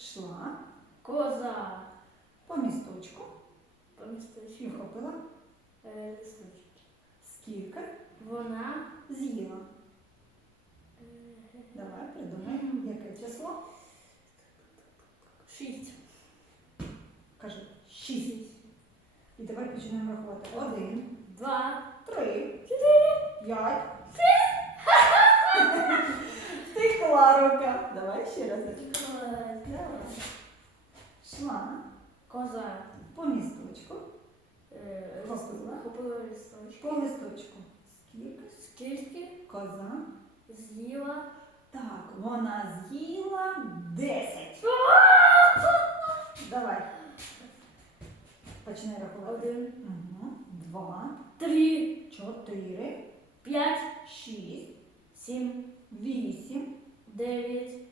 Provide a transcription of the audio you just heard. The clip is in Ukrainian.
Шла Коза. по місточку і вхопила. Е. Скільки Вона. з'їла. е, Давай придумай, яке число. Шість. Кажи шість. І давай почнемо рахувати. Один, Два. три, п'ять. Давай ще раз. Е, Шла Коза. по місточку. Е, Копила. Купила листочки. По листочку. Скільки? Скільки Коза. з'їла? Так, вона з'їла 10. Давай. Починай рахувати. Один. Угу. Два, Три. чотири, П'ять. шість, Сім. вісім, Дев'ять.